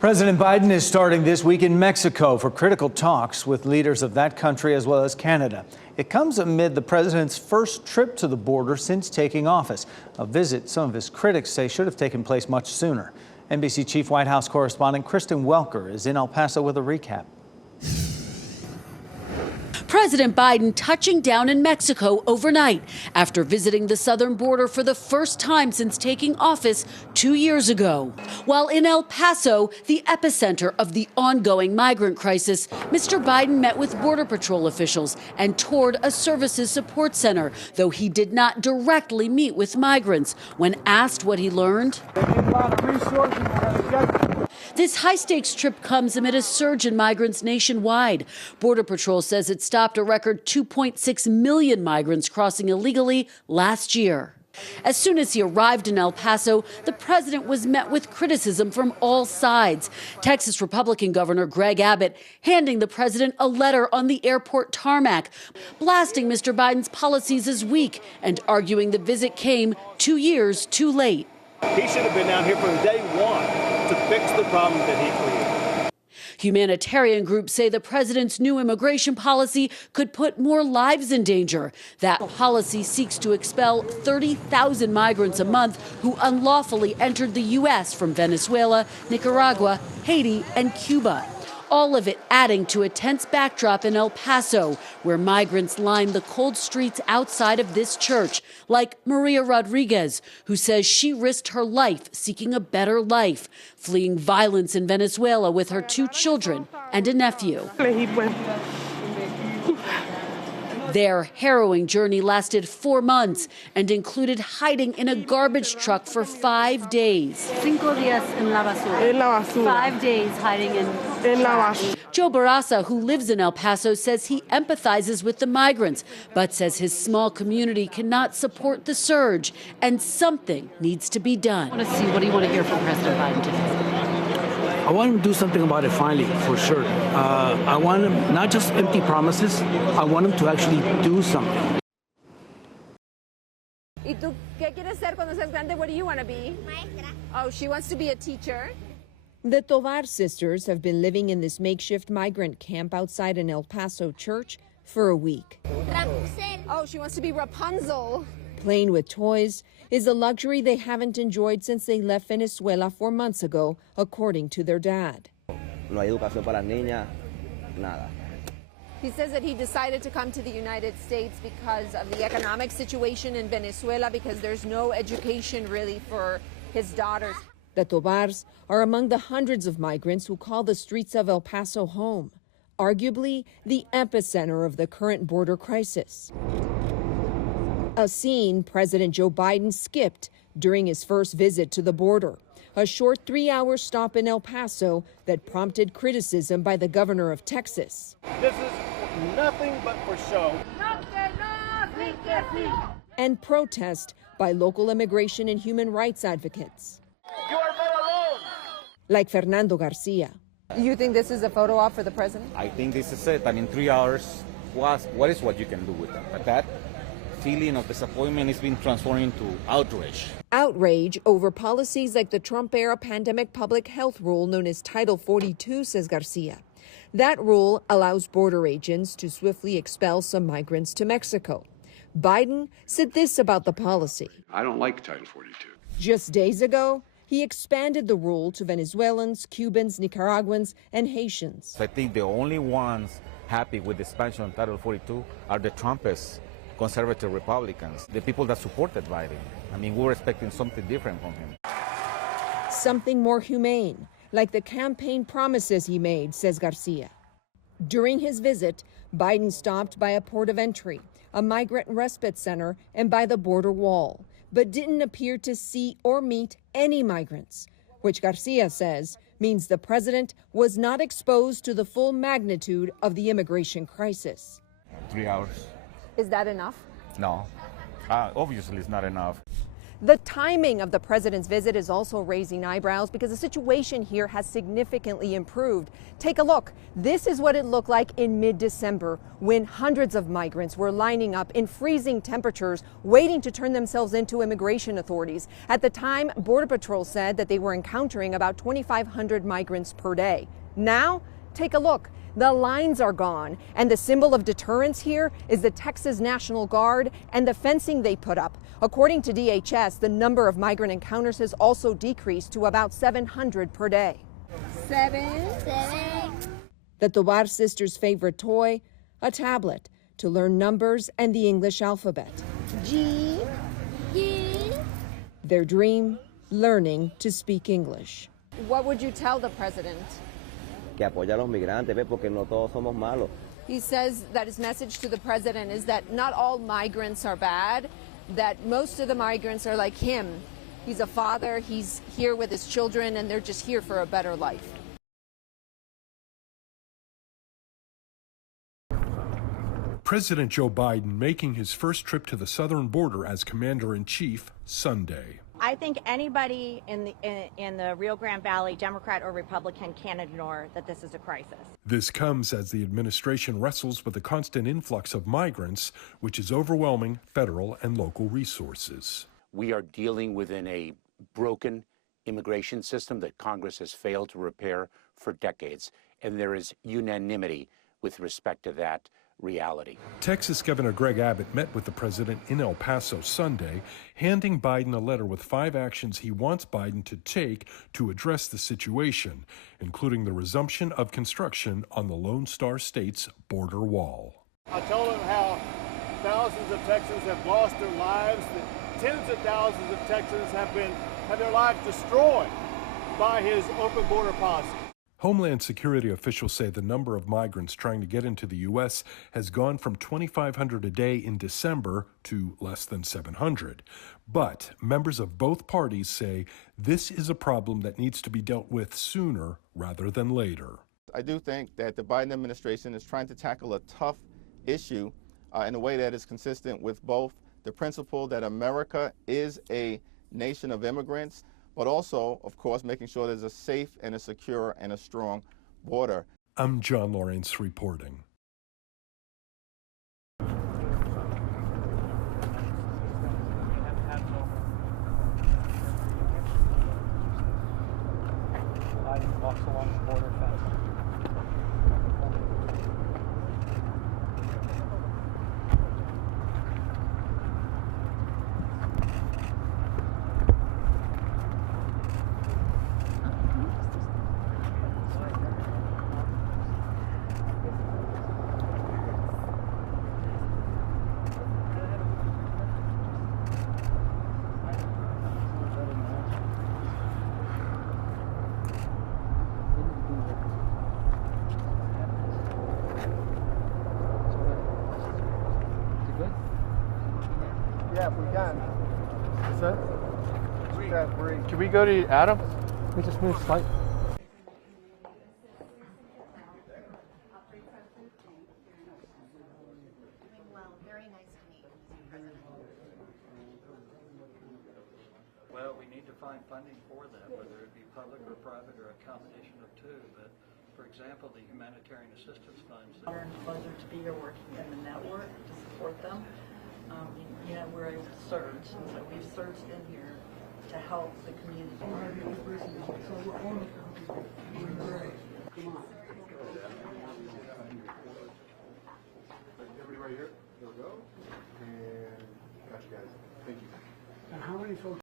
President Biden is starting this week in Mexico for critical talks with leaders of that country as well as Canada. It comes amid the president's first trip to the border since taking office, a visit some of his critics say should have taken place much sooner. NBC Chief White House correspondent Kristen Welker is in El Paso with a recap. President Biden touching down in Mexico overnight after visiting the southern border for the first time since taking office 2 years ago. While in El Paso, the epicenter of the ongoing migrant crisis, Mr. Biden met with Border Patrol officials and toured a services support center, though he did not directly meet with migrants. When asked what he learned, this high-stakes trip comes amid a surge in migrants nationwide. Border Patrol says it stopped a record 2.6 million migrants crossing illegally last year. As soon as he arrived in El Paso, the president was met with criticism from all sides. Texas Republican Governor Greg Abbott handing the president a letter on the airport tarmac, blasting Mr. Biden's policies as weak and arguing the visit came 2 years too late. He should have been down here from day one to fix the problem that he created. Humanitarian groups say the president's new immigration policy could put more lives in danger. That policy seeks to expel 30,000 migrants a month who unlawfully entered the U.S. from Venezuela, Nicaragua, Haiti, and Cuba. All of it adding to a tense backdrop in El Paso, where migrants line the cold streets outside of this church, like Maria Rodriguez, who says she risked her life seeking a better life, fleeing violence in Venezuela with her 2 children and a nephew. Their harrowing journey lasted 4 months and included hiding in a garbage truck for 5 days. 5 días en la basura. 5 days hiding in la basura. Joe Barraza, who lives in El Paso, says he empathizes with the migrants, but says his small community cannot support the surge and something needs to be done. I want to see, what do you want to hear from President Biden today? I want him to do something about it finally, for sure. I want him, not just empty promises, I want him to actually do something. ¿Y tú qué quieres ser cuando seas grande? What do you want to be? Maestra. Oh, she wants to be a teacher. The Tovar sisters have been living in this makeshift migrant camp outside an El Paso church for a week. Rapunzel. Oh, she wants to be Rapunzel. Playing with toys is a luxury they haven't enjoyed since they left Venezuela 4 months ago, according to their dad. No hay educación para las niñas, nada. He says that he decided to come to the United States because of the economic situation in Venezuela, because there's no education really for his daughters. The Tovars are among the hundreds of migrants who call the streets of El Paso home, arguably the epicenter of the current border crisis. A scene President Joe Biden skipped during his first visit to the border, a short 3-hour stop in El Paso that prompted criticism by the governor of Texas. This is nothing but for show. And protest by local immigration and human rights advocates. You are not alone. Like Fernando Garcia. You think this is a photo op for the president? I think this is it. I mean, 3 hours, what is what you can do with that? But that feeling of disappointment is being transformed into outrage. Outrage over policies like the Trump-era pandemic public health rule known as Title 42, says Garcia. That rule allows border agents to swiftly expel some migrants to Mexico. Biden said this about the policy. I don't like Title 42. Just days ago, he expanded the rule to Venezuelans, Cubans, Nicaraguans, and Haitians. I think the only ones happy with the expansion of Title 42 are the Trumpists, conservative Republicans, the people that supported Biden. I mean, we were expecting something different from him. Something more humane, like the campaign promises he made, says Garcia. During his visit, Biden stopped by a port of entry, a migrant respite center, and by the border wall, but didn't appear to see or meet any migrants, which Garcia says means the president was not exposed to the full magnitude of the immigration crisis. 3 hours. Is that enough? No, obviously it's not enough. The timing of the president's visit is also raising eyebrows because the situation here has significantly improved. Take a look. This is what it looked like in mid-December when hundreds of migrants were lining up in freezing temperatures waiting to turn themselves into immigration authorities. At the time, Border Patrol said that they were encountering about 2,500 migrants per day. Now, take a look. The lines are gone, and the symbol of deterrence here is the Texas National Guard and the fencing they put up. According to DHS, the number of migrant encounters has also decreased to about 700 per day. Seven. The Tovar sisters' favorite toy, a tablet to learn numbers and the English alphabet. G. Their dream, learning to speak English. What would you tell the president? Que apoya a los migrantes, ¿ves? Porque no todos somos malos. He says that his message to the president is that not all migrants are bad, that most of the migrants are like him. He's a father, he's here with his children, and they're just here for a better life. President Joe Biden making his first trip to the southern border as commander-in-chief Sunday. I think anybody in the Rio Grande Valley, Democrat or Republican, can't ignore that this is a crisis. This comes as the administration wrestles with the constant influx of migrants, which is overwhelming federal and local resources. We are dealing within a broken immigration system that Congress has failed to repair for decades, and there is unanimity with respect to that reality. Texas Governor Greg Abbott met with the president in El Paso Sunday, handing Biden a letter with 5 actions he wants Biden to take to address the situation, including the resumption of construction on the Lone Star State's border wall. I told him how thousands of Texans have lost their lives, that tens of thousands of Texans have had their lives destroyed by his open border policy. Homeland Security officials say the number of migrants trying to get into the U.S. has gone from 2,500 a day in December to less than 700. But members of both parties say this is a problem that needs to be dealt with sooner rather than later. I do think that the Biden administration is trying to tackle a tough issue in a way that is consistent with both the principle that America is a nation of immigrants, but also, of course, making sure there's a safe and a secure and a strong border. I'm John Lawrence reporting. Walks along the border fence. Yeah, if we can. What's that? Can we go to Adam? We just move slightly. Well, we need to find funding for that, whether it be public or private or a combination of two. But for example, the humanitarian assistance funds. Our pleasure to be here working in the network to support them. We're able to surge, and so we've surged in here to help the community. Everybody here? There we go. And got you guys. Thank you. And how many folks?